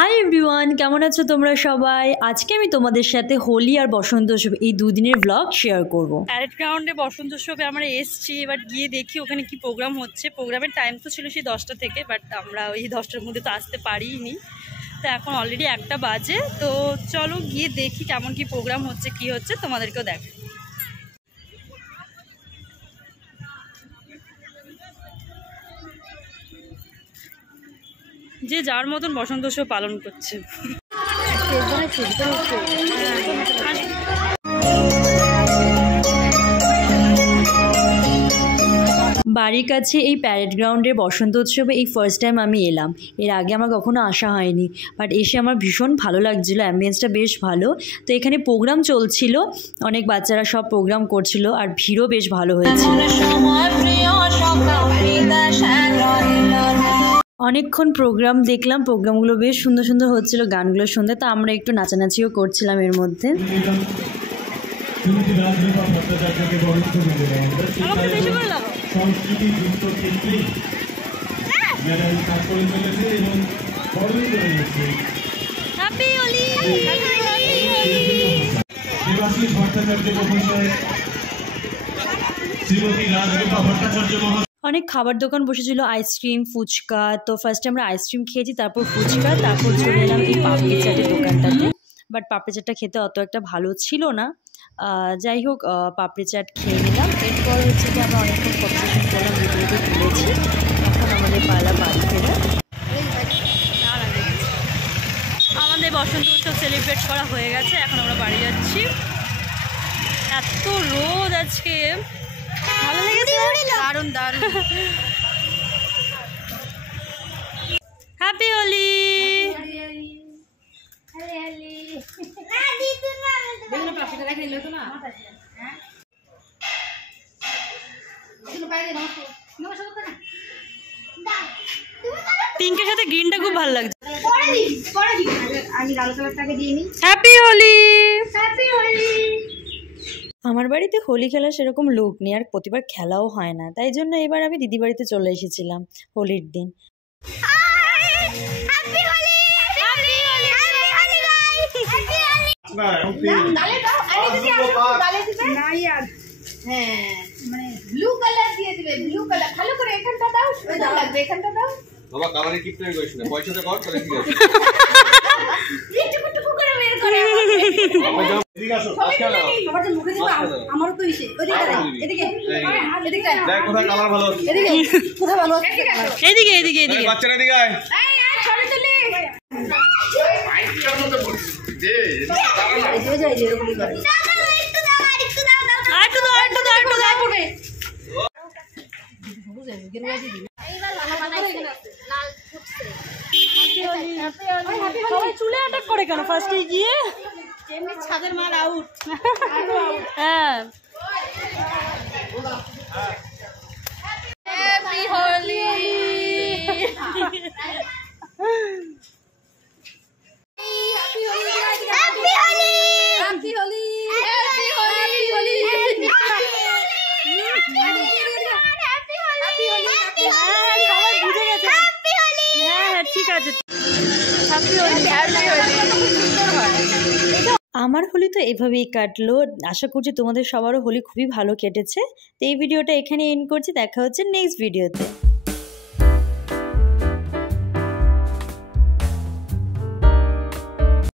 Hi everyone, কেমন আছো তোমরা সবাই? আজকে আমি তোমাদের সাথে হোলি আর বসন্ত উৎসব এই দুদিনের ব্লগ শেয়ার করব। প্যারেড গ্রাউন্ডে বসন্ত উৎসবে আমরা এসছি, এবার গিয়ে দেখি ওখানে কি প্রোগ্রাম হচ্ছে। প্রোগ্রামের টাইম তো ছিল সেই 10টা থেকে, বাট আমরা ওই 10টার মধ্যে তো আসতে পারিনি। তো এখন অলরেডি 1টা বাজে, তো চলো গিয়ে দেখি কেমন কি প্রোগ্রাম হচ্ছে, কি হচ্ছে তোমাদেরকেও দেখো। যে যার মতন বসন্ত উৎসব পালন করছে। বাড়ির কাছে এই প্যারেড গ্রাউন্ডের বসন্ত উৎসবে এই ফার্স্ট টাইম আমি এলাম। এর আগে আমার কখনো আসা হয়নি, বাট এসে আমার ভীষণ ভালো লাগছিলো। অ্যাম্বিয়েন্সটা বেশ ভালো। তো এখানে প্রোগ্রাম চলছিল, অনেক বাচ্চারা সব প্রোগ্রাম করছিল, আর ভিড়ও বেশ ভালো হয়েছিল। অনেকক্ষণ প্রোগ্রাম দেখলাম, প্রোগ্রামগুলো বেশ সুন্দর সুন্দর হচ্ছিল, গানগুলো শুনতে। তো আমরা একটু নাচানাচিও করছিলাম এর মধ্যে। অনেক খাবার দোকান বসেছিল, আইসক্রিম, ফুচকা। তো ফার্স্টে আমরা আইসক্রিম খেয়েছি, তারপর ফুচকা, তারপর চলে এলাম এই পাপড়ি চাটের দোকানটাতে। বাট পাপড়ি চাটটা খেতে অত একটা ভালো ছিল না। যাই হোক, পাপড়ি চাট খেয়ে নিলাম। এরপর হচ্ছে যে আমরা অনেকক্ষণ কম্পিটিশন করলাম, ভিডিওতে তুলেছি। এখন আমাদের পালা বাড়ি ফেরা। আমাদের বসন্ত উৎসব সেলিব্রেট করা হয়ে গেছে, এখন আমরা বাড়ি যাচ্ছি। এত রোদ আজকে, ভালো লেগেছে, দারুণ দারুণ। হ্যাপি হোলি। পিঙ্কের সাথে গ্রিনটা খুব ভালো লাগছে। হ্যাপি হোলি। আমার বাড়িতে হোলি খেলা সেরকম লোক নেই, আর প্রতিবার খেলাও হয় না, তাই জন্য এবার আমি দিদি বাড়িতে চলে এসেছিলাম হোলির দিন। বাবা কামারে কি প্ল্যান করিস না, পয়সাটা কর তাহলে ঠিক আছে। এদিকে আসো, আজকে না বাবা তো মুখে দিব, আমারও তো ইসে ওদিকে এদিকে এদিকে দেখ কোথায় কালার ভালো আছে, এদিকে কোথায় ভালো আছে, এদিকে এদিকে এদিকে বাচ্চারা এদিকে আয়। এই চলে চলে আইটার মধ্যে বলছিস দে দাঁড়া না, এই যে এরকম করে একটু দাও করবে। সবাই চুলে অ্যাটাক করে কেন ফার্স্টে গিয়ে? এমনি ছাদের মাল আউট। হ্যাঁ, হ্যাপি হোলি। ঠিক আছে, আমার হোলি তো এভাবেই কাটলো। আশা করছি তোমাদের সবারও হোলি খুবই ভালো কেটেছে। তো এই ভিডিওটা এখানে এন্ড করছি, দেখা হচ্ছে নেক্সট ভিডিওতে।